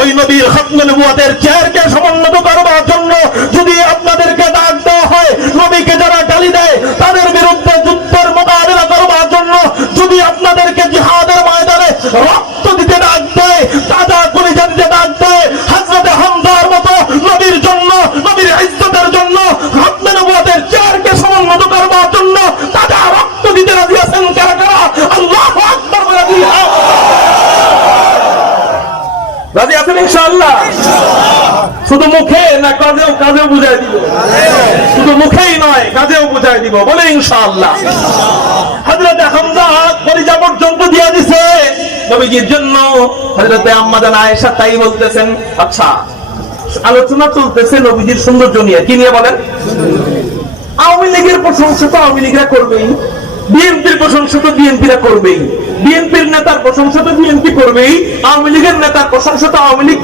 ওই নবীর খতমে নবুয়তের চেয়ারকে সমুন্নত করবার জন্য যদি আপনাদেরকে ডাক দেওয়া হয়, নবীকে যারা গালি দেয় তাদের বিরুদ্ধে যুদ্ধের মোকাবিলা করবার জন্য যদি আপনাদেরকে জিহাদের ময়দানে রক্ত দিতে ডাক দেয়, তাজা কলিজা দিতে ডাক দেয়, হযরত হামজার মতো নবীর জন্য, নবীর ইজ্জতের জন্য খতমে নবুয়তের চেয়ারকে সমুন্নত করবার জন্য তাজা রক্ত দিতে রাজি আছেন কারা কারা? আল্লাহু আকবার বলে দিন। রাজি আছেন ইনশাআল্লাহ? শুধু মুখে না কাজেও বুঝাই দিব? শুধু মুখেই নয়, কাজেও বুঝাই দিব, বলে ইনশাআল্লাহ। হযরত হামজা কলিজা পর্যন্ত দিয়ে দিছে নবীজির জন্য। হযরত আম্মা জান আয়েশা তাই বলতেছেন। আচ্ছা, আলোচনা চলতেছে নবীজির সৌন্দর্য নিয়ে। কি নিয়ে বলেন? আওয়ামী লীগের প্রশংসা তো আওয়ামী লীগরা করবেই, বিএনপির প্রশংসা তো বিএনপিরা করবেই, বিএনপির নেতার প্রশংসা তো বিএনপি করবেই, আওয়ামী লীগের নেতার প্রশংসা তো আওয়ামী লীগ